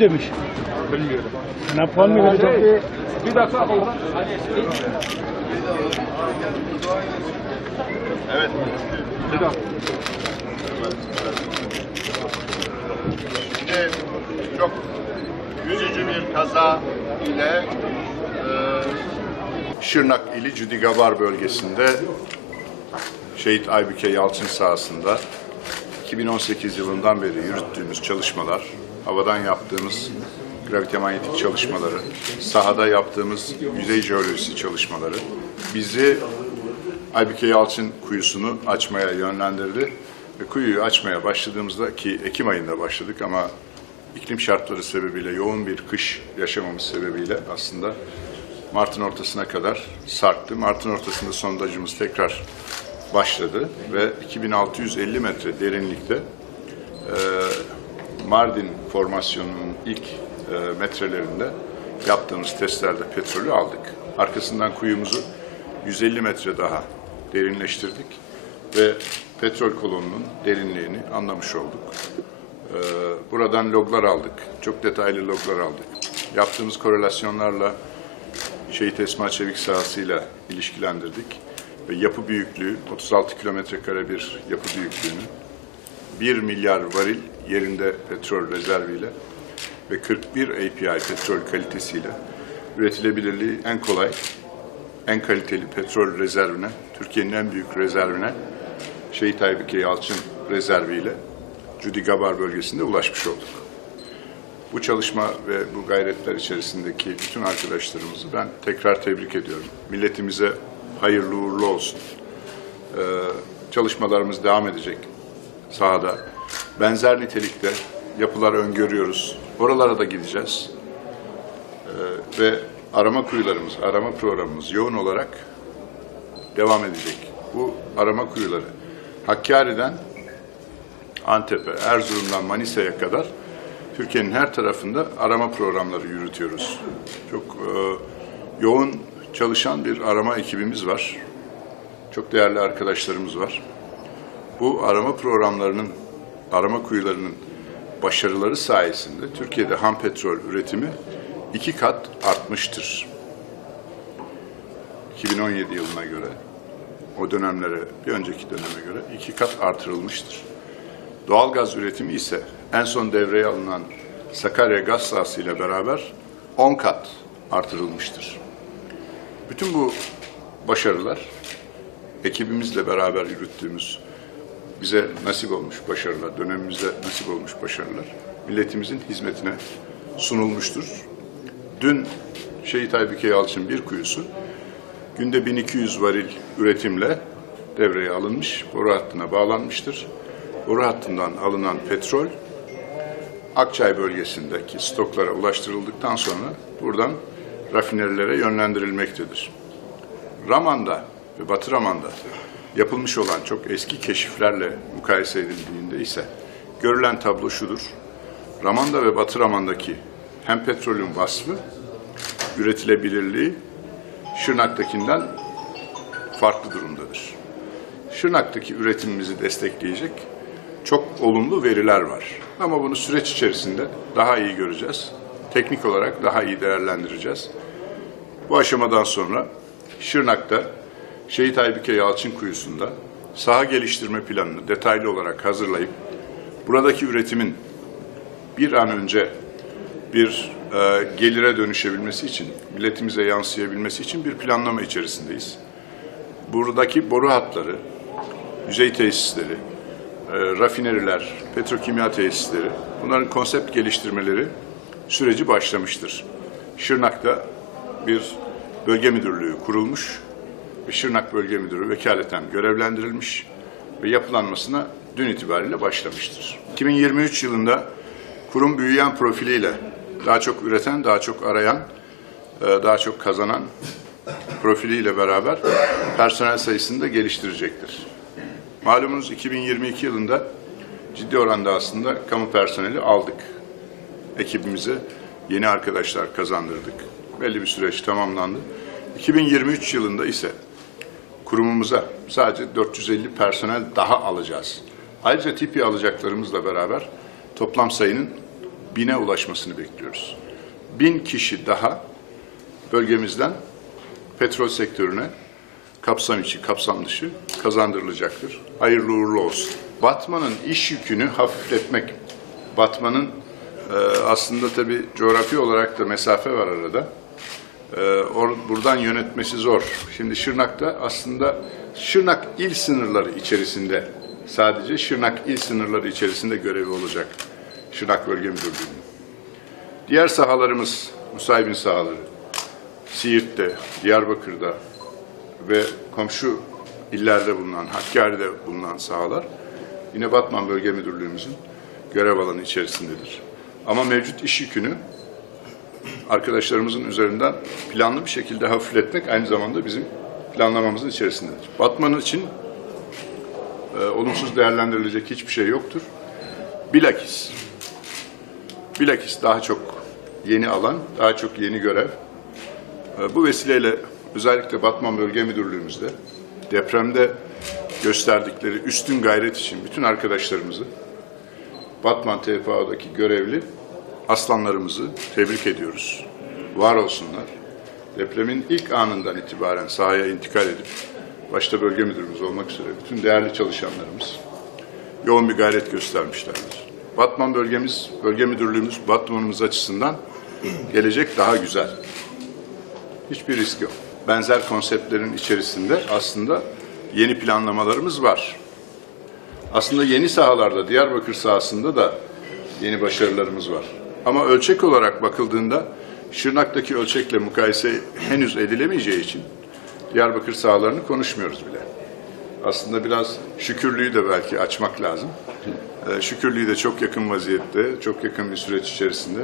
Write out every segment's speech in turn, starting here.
demiş? Bilmiyorum. Sana puan mı verecek? Bir dakika. Evet. Bir dakika. Şimdi çok üzücü bir kaza ile e, Şırnak ili Cüdigabar bölgesinde Şehit Aybüke Yalçın sahasında 2018 yılından beri yürüttüğümüz çalışmalar, havadan yaptığımız gravite manyetik çalışmaları, sahada yaptığımız yüzey jeolojisi çalışmaları bizi Aybüke Yalçın kuyusunu açmaya yönlendirdi. Ve kuyuyu açmaya başladığımızda ki Ekim ayında başladık ama iklim şartları sebebiyle yoğun bir kış yaşamamız sebebiyle aslında Mart'ın ortasına kadar sarktı. Mart'ın ortasında sondajımız tekrar başladı ve 2650 metre derinlikte Mardin formasyonunun ilk e, metrelerinde yaptığımız testlerde petrolü aldık. Arkasından kuyumuzu 150 metre daha derinleştirdik ve petrol kolonunun derinliğini anlamış olduk. Ee, Buradan loglar aldık. Çok detaylı loglar aldık. Yaptığımız korelasyonlarla Şehit Esma Çevik sahasıyla ilişkilendirdik. Ve yapı büyüklüğü, 36 kilometre kare bir yapı büyüklüğünü 1 milyar varil yerinde petrol rezerviyle ve 41 API petrol kalitesiyle üretilebilirliği en kolay, en kaliteli petrol rezervine, Türkiye'nin en büyük rezervine Şehit Aybüke Yalçın rezerviyle Cudi Gabar bölgesinde ulaşmış olduk. Bu çalışma ve bu gayretler içerisindeki bütün arkadaşlarımızı ben tekrar tebrik ediyorum. Milletimize hayırlı uğurlu olsun. Ee, çalışmalarımız devam edecek sahada. Benzer nitelikte yapılar öngörüyoruz. Oralara da gideceğiz. Ee, ve arama kuyularımız, arama programımız yoğun olarak devam edecek. Bu arama kuyuları Hakkari'den Antep'e, Erzurum'dan Manisa'ya kadar Türkiye'nin her tarafında arama programları yürütüyoruz. Çok e, yoğun çalışan bir arama ekibimiz var. Çok değerli arkadaşlarımız var. Bu arama programlarının, arama kuyularının başarıları sayesinde Türkiye'de ham petrol üretimi iki kat artmıştır. 2017 yılına göre, o dönemlere, bir önceki döneme göre iki kat artırılmıştır. Doğalgaz üretimi ise en son devreye alınan Sakarya gaz sahası ile beraber 10 kat artırılmıştır. Bütün bu başarılar ekibimizle beraber yürüttüğümüz bize nasip olmuş başarılar, dönemimizde nasip olmuş başarılar milletimizin hizmetine sunulmuştur. Dün Şehit Aybüke Yalçın bir kuyusu günde 1200 varil üretimle devreye alınmış, boru hattına bağlanmıştır. Boru hattından alınan petrol Akçay bölgesindeki stoklara ulaştırıldıktan sonra buradan rafinerilere yönlendirilmektedir. Raman'da ve Batı Raman'da yapılmış olan çok eski keşiflerle mukayese edildiğinde ise görülen tablo şudur. Raman'da ve Batı Raman'daki hem petrolün vasfı, üretilebilirliği Şırnak'takinden farklı durumdadır. Şırnak'taki üretimimizi destekleyecek çok olumlu veriler var. Ama bunu süreç içerisinde daha iyi göreceğiz. Teknik olarak daha iyi değerlendireceğiz. Bu aşamadan sonra Şırnak'ta Şehit Aybüke Yalçın Kuyusu'nda saha geliştirme planını detaylı olarak hazırlayıp buradaki üretimin bir an önce bir e, gelire dönüşebilmesi için, milletimize yansıyabilmesi için bir planlama içerisindeyiz. Buradaki boru hatları, yüzey tesisleri, e, rafineriler, petrokimya tesisleri, bunların konsept geliştirmeleri süreci başlamıştır. Şırnak'ta bir bölge müdürlüğü kurulmuş Şırnak Bölge Müdürü vekaleten görevlendirilmiş ve yapılanmasına dün itibariyle başlamıştır. 2023 yılında kurum büyüyen profiliyle daha çok üreten, daha çok arayan, e, daha çok kazanan profiliyle beraber personel sayısını da geliştirecektir. Malumunuz 2022 yılında ciddi oranda aslında kamu personeli aldık. Ekibimize yeni arkadaşlar kazandırdık. Belli bir süreç tamamlandı. 2023 yılında ise kurumumuza sadece 450 personel daha alacağız. Ayrıca tipi alacaklarımızla beraber toplam sayının bine ulaşmasını bekliyoruz. Bin kişi daha bölgemizden petrol sektörüne kapsam içi, kapsam dışı kazandırılacaktır. Hayırlı uğurlu olsun. Batman'ın iş yükünü hafifletmek, Batman'ın e, aslında tabii coğrafi olarak da mesafe var arada. E, or- buradan yönetmesi zor. Şimdi Şırnak'ta aslında Şırnak il sınırları içerisinde, sadece Şırnak il sınırları içerisinde görevi olacak Şırnak Bölge Müdürlüğü'nün. Diğer sahalarımız, musayibin sahaları, Siirt'te, Diyarbakır'da ve komşu illerde bulunan, Hakkari'de bulunan sahalar yine Batman Bölge Müdürlüğümüzün görev alanı içerisindedir. Ama mevcut iş yükünü arkadaşlarımızın üzerinden planlı bir şekilde hafifletmek aynı zamanda bizim planlamamızın içerisindedir. Batman için e, olumsuz değerlendirilecek hiçbir şey yoktur. Bilakis, bilakis daha çok yeni alan, daha çok yeni görev, e, Bu vesileyle özellikle Batman Bölge Müdürlüğümüzde depremde gösterdikleri üstün gayret için bütün arkadaşlarımızı Batman TPA'daki görevli aslanlarımızı tebrik ediyoruz. Var olsunlar. Depremin ilk anından itibaren sahaya intikal edip başta bölge müdürümüz olmak üzere bütün değerli çalışanlarımız yoğun bir gayret göstermişlerdir. Batman bölgemiz, bölge müdürlüğümüz Batman'ımız açısından gelecek daha güzel. Hiçbir risk yok. Benzer konseptlerin içerisinde aslında yeni planlamalarımız var. Aslında yeni sahalarda, Diyarbakır sahasında da yeni başarılarımız var. Ama ölçek olarak bakıldığında Şırnak'taki ölçekle mukayese henüz edilemeyeceği için Diyarbakır sahalarını konuşmuyoruz bile. Aslında biraz şükürlüğü de belki açmak lazım. Ee, şükürlüğü de çok yakın vaziyette, çok yakın bir süreç içerisinde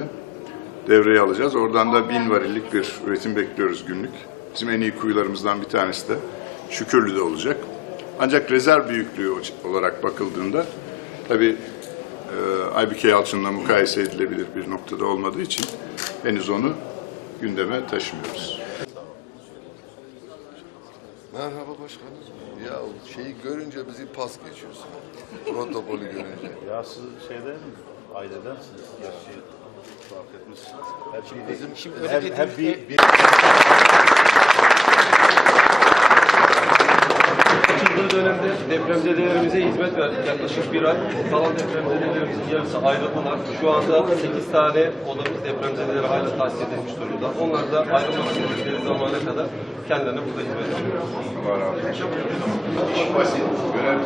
devreye alacağız. Oradan da bin varillik bir üretim bekliyoruz günlük. Bizim en iyi kuyularımızdan bir tanesi de Şükürlü'de olacak. Ancak rezerv büyüklüğü olarak bakıldığında tabii e, Aybüke Yalçın'la mukayese edilebilir bir noktada olmadığı için henüz onu gündeme taşımıyoruz. Merhaba başkanım. Ya şeyi görünce bizi pas geçiyorsun. Protokolü görünce. Ya siz şeyde mi? Aileden misiniz? Gerçi fark etmez. Hep bizim Şimdi hep, hep bir, bir depremzedelerimize hizmet verdik yaklaşık bir ay. Kalan depremzedelerimizin yarısı ayrıldılar. Şu anda 8 tane odamız depremzedelere hala tahsis edilmiş durumda. Onlar da ayrılmak istedikleri zamana kadar kendilerine burada hizmet veriyoruz. Çok basit. Görev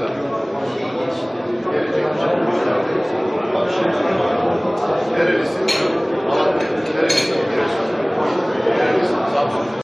Nerelisin? Nerelisin?